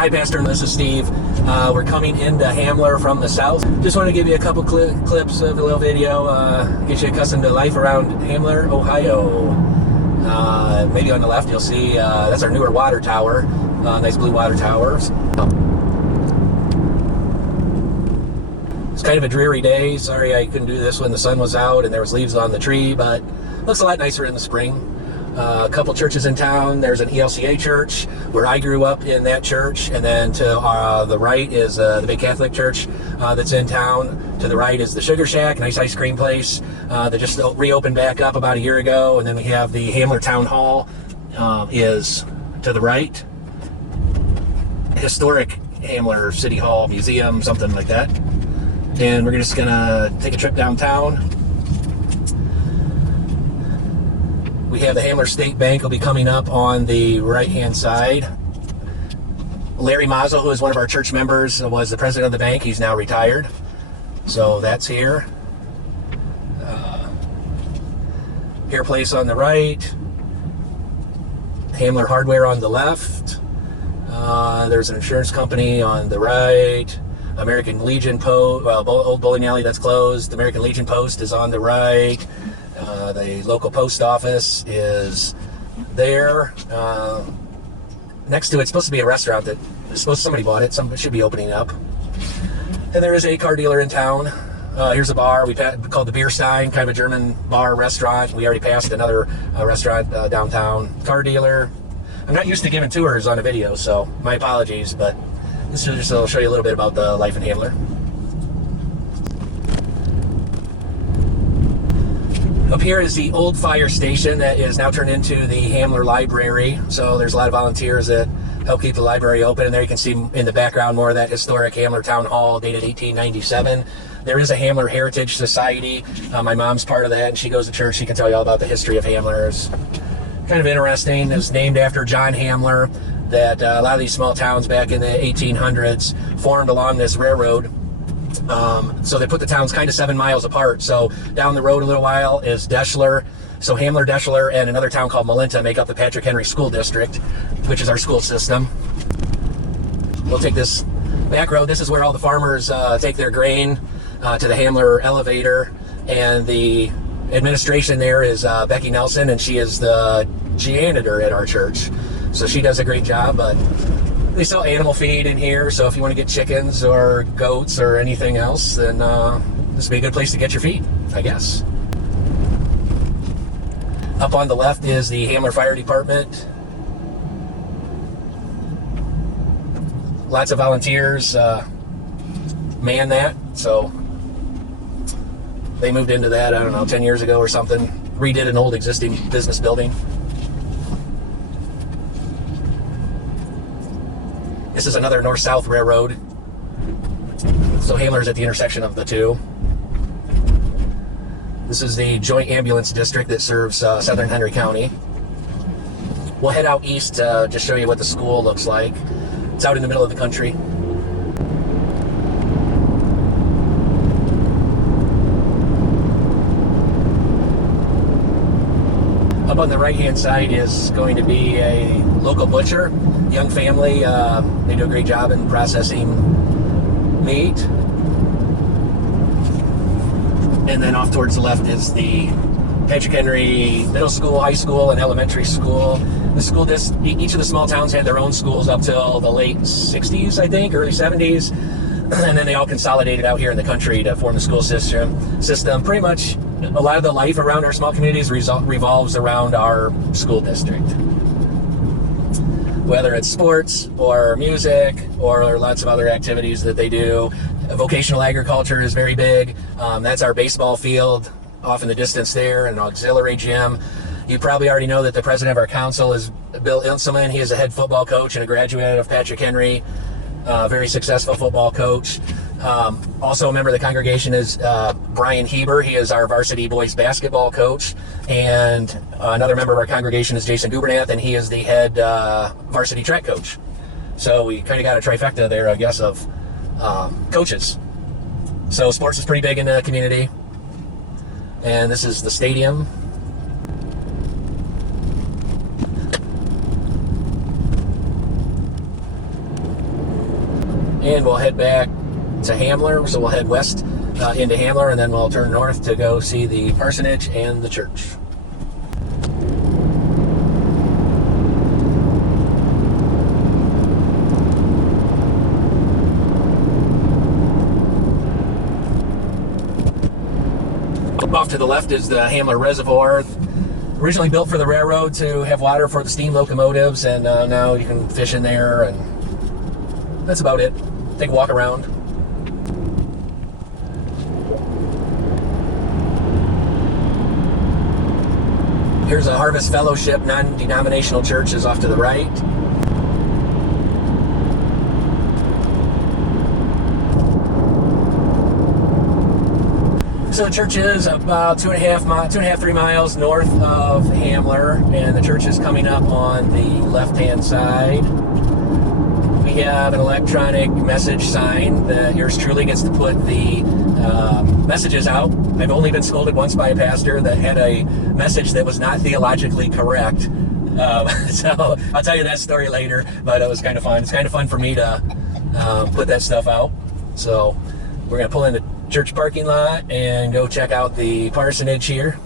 Hi, Pastor. This is Steve. We're coming into Hamler from the south. Just want to give you a couple clips of a little video, get you accustomed to life around Hamler, Ohio. Maybe on the left you'll see that's our newer water tower. Nice blue water towers. It's kind of a dreary day. Sorry I couldn't do this when the sun was out and there was leaves on the tree, but it looks a lot nicer in the spring. A couple churches in town. There's an ELCA church where I grew up in that church, and then to the right is the big Catholic church that's in town. To the right is the Sugar Shack, nice ice cream place that just reopened back up about a year ago. And then we have the Hamler Town Hall is to the right. Historic Hamler City Hall Museum, something like that. And we're just gonna take a trip downtown. We have the Hamler State Bank will be coming up on the right-hand side. Larry Mazel, who is one of our church members, was the president of the bank. He's now retired. So that's here. Hair Place on the right. Hamler Hardware on the left. There's an insurance company on the right. American Legion Post, well, old bowling alley that's closed. American Legion Post is on the right. The local post office is there. Next to it's supposed to be a restaurant that somebody bought it. Somebody should be opening up. And there is a car dealer in town. Here's a bar called the Beer Stein, kind of a German bar restaurant. We already passed another restaurant downtown. Car dealer. I'm not used to giving tours on a video, so my apologies, but this will just show you a little bit about the life in Hamler. Up here is the old fire station that is now turned into the Hamler Library. So there's a lot of volunteers that help keep the library open. And there you can see in the background more of that historic Hamler Town Hall dated 1897. There is a Hamler Heritage Society. My mom's part of that, and she goes to church. She can tell you all about the history of Hamler. It's kind of interesting. It was named after John Hamler. That a lot of these small towns back in the 1800s formed along this railroad. So they put the towns kind of 7 miles apart. So down the road a little while is Deschler. So Hamler, Deschler, and another town called Malinta make up the Patrick Henry School District, which is our school system. We'll take this back road. This is where all the farmers take their grain to the Hamler elevator. And the administration there is Becky Nelson, and she is the janitor at our church. So she does a great job, but they sell animal feed in here, so if you want to get chickens or goats or anything else, then this would be a good place to get your feed, I guess. Up on the left is the Hamler Fire Department. Lots of volunteers man that, so they moved into that, I don't know, 10 years ago or something. Redid an old existing business building. This is another north-south railroad. So Hamler's at the intersection of the two. This is the Joint Ambulance District that serves southern Henry County. We'll head out east to just show you what the school looks like. It's out in the middle of the country. Up on the right-hand side is going to be a local butcher, young family. They do a great job in processing meat. And then off towards the left is the Patrick Henry Middle School, High School, and Elementary School. The school each of the small towns had their own schools up till the late 60s, I think, early 70s. And then they all consolidated out here in the country to form the school system. Pretty much a lot of the life around our small communities revolves around our school district. Whether it's sports or music or lots of other activities that they do. Vocational agriculture is very big. That's our baseball field off in the distance there, and an auxiliary gym. You probably already know that the president of our council is Bill Inselman. He is a head football coach and a graduate of Patrick Henry. Very successful football coach. Also a member of the congregation is Brian Heber. He is our varsity boys basketball coach. And another member of our congregation is Jason Gubernath, and he is the head varsity track coach. So we kind of got a trifecta there, I guess, of coaches. So sports is pretty big in the community. And this is the stadium. and we'll head back to Hamler. So we'll head west into Hamler, and then we'll turn north to go see the parsonage and the church. Off to the left is the Hamler Reservoir, originally built for the railroad to have water for the steam locomotives, and now you can fish in there, and that's about it. Take a walk around. Here's a Harvest Fellowship non-denominational church is off to the right. So the church is about 3 miles north of Hamler, and the church is coming up on the left-hand side. We have an electronic message sign that yours truly gets to put the messages out. I've only been scolded once by a pastor that had a message that was not theologically correct. So I'll tell you that story later, but it was kind of fun. It's kind of fun for me to put that stuff out. So we're going to pull in the church parking lot and go check out the parsonage here.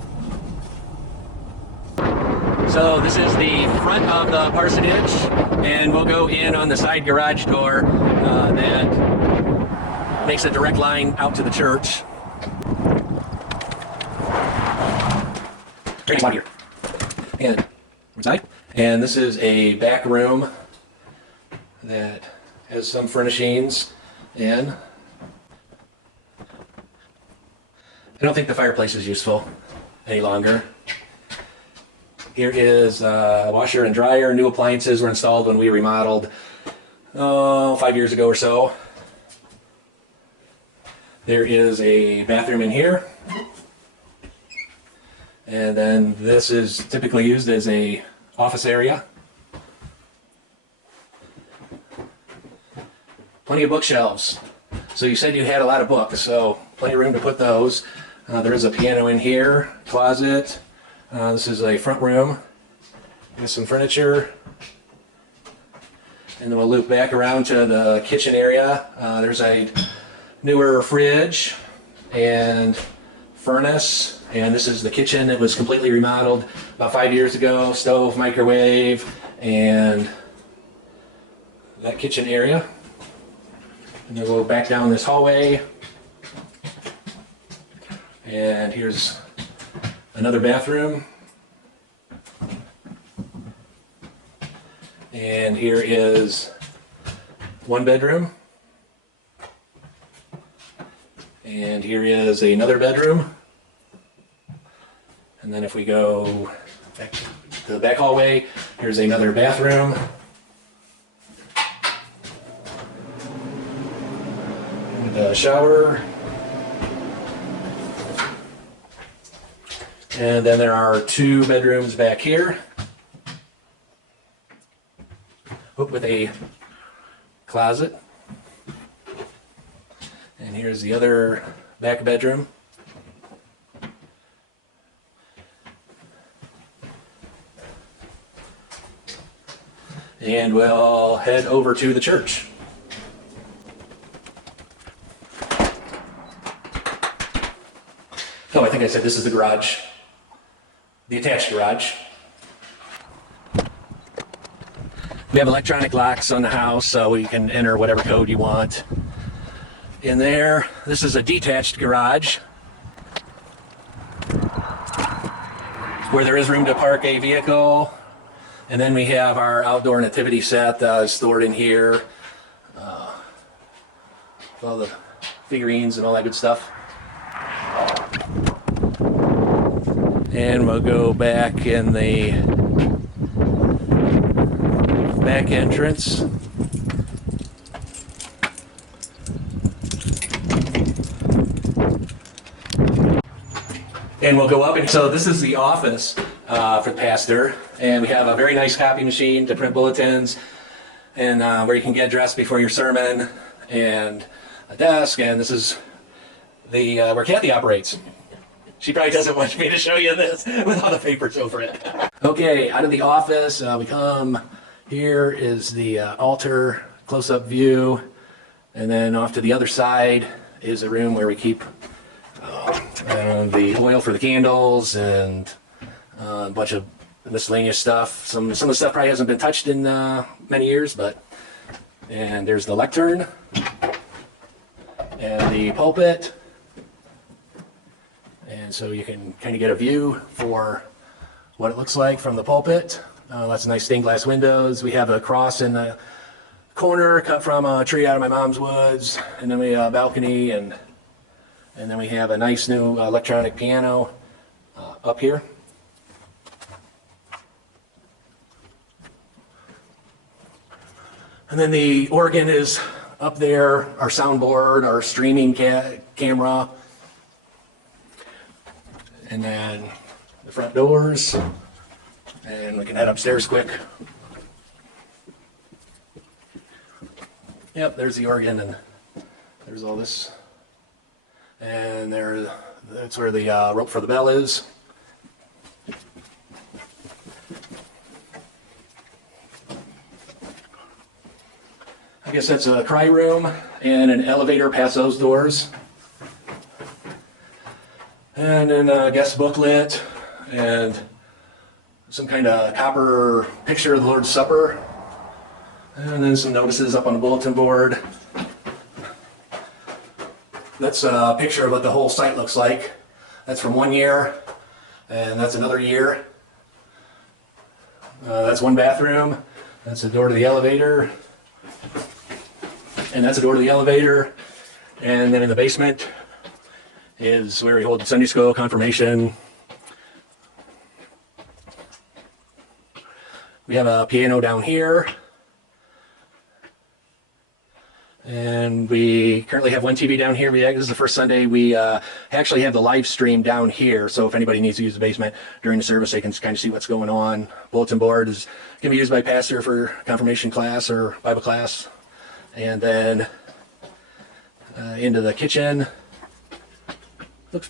So this is the front of the parsonage, and we'll go in on the side garage door that makes a direct line out to the church. Great spot here. And inside. And this is a back room that has some furnishings in. I don't think the fireplace is useful any longer. Here is a washer and dryer. New appliances were installed when we remodeled 5 years ago or so. There is a bathroom in here. And then this is typically used as a office area. Plenty of bookshelves. So you said you had a lot of books, so plenty of room to put those. There is a piano in here, closet. This is a front room with some furniture. And then we'll loop back around to the kitchen area. There's a newer fridge and furnace. And this is the kitchen. It was completely remodeled about 5 years ago. Stove, microwave, and that kitchen area. And then we'll go back down this hallway. And here's another bathroom. And here is one bedroom. And here is another bedroom. And then if we go back to the back hallway, here's another bathroom. And a shower. And then there are 2 bedrooms back here with a closet. And here's the other back bedroom. And we'll head over to the church. Oh, I think I said this is the garage. The attached garage. We have electronic locks on the house, so you can enter whatever code you want in there. This is a detached garage where there is room to park a vehicle. And then we have our outdoor nativity set stored in here. All the figurines and all that good stuff. And we'll go back in the back entrance. And we'll go up, and so this is the office for the pastor, and we have a very nice copy machine to print bulletins, and where you can get dressed before your sermon, and a desk, and this is the where Kathy operates. She probably doesn't want me to show you this with all the papers over it. Okay, out of the office, we come. Here is the altar, close-up view. And then off to the other side is a room where we keep the oil for the candles and a bunch of miscellaneous stuff. Some of the stuff probably hasn't been touched in many years, and there's the lectern and the pulpit. And so you can kind of get a view for what it looks like from the pulpit. Lots of nice stained glass windows. We have a cross in the corner cut from a tree out of my mom's woods, and then we have a balcony, and then we have a nice new electronic piano up here. And then the organ is up there, our soundboard, our streaming camera, and then the front doors, and we can head upstairs quick. Yep, there's the organ, and there's all this. And that's where the rope for the bell is. I guess that's a cry room and an elevator past those doors. And then a guest booklet and some kind of copper picture of the Lord's Supper. And then some notices up on the bulletin board. That's a picture of what the whole site looks like. That's from 1 year, and that's another year. That's one bathroom. That's a door to the elevator. And that's a door to the elevator. And then in the basement is where we hold Sunday school, confirmation. We have a piano down here. And we currently have one TV down here. This is the first Sunday. We actually have the live stream down here, so if anybody needs to use the basement during the service, they can kind of see what's going on. Bulletin board is going to be used by pastor for confirmation class or Bible class. And then into the kitchen. Looks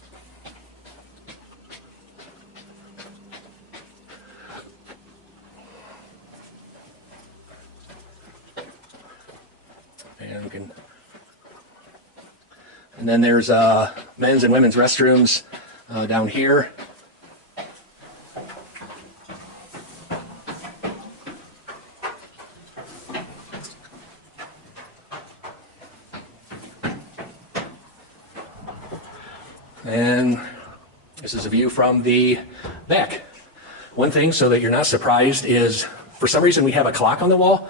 and then there's men's and women's restrooms down here. And this is a view from the back. One thing, so that you're not surprised, is for some reason we have a clock on the wall.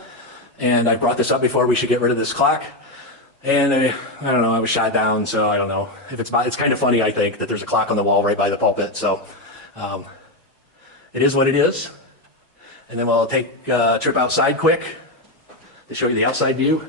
And I brought this up before, we should get rid of this clock. And I don't know, I was shot down, so I don't know. If it's kind of funny, I think, that there's a clock on the wall right by the pulpit. So it is what it is. And then we'll take a trip outside quick to show you the outside view.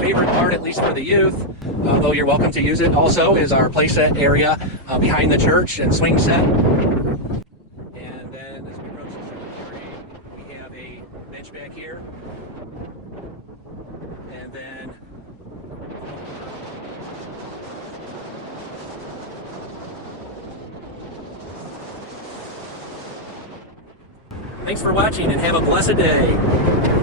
Favorite part, at least for the youth, though you're welcome to use it also, is our playset area behind the church and swing set. And then as we approach the cemetery, we have a bench back here. And then thanks for watching and have a blessed day.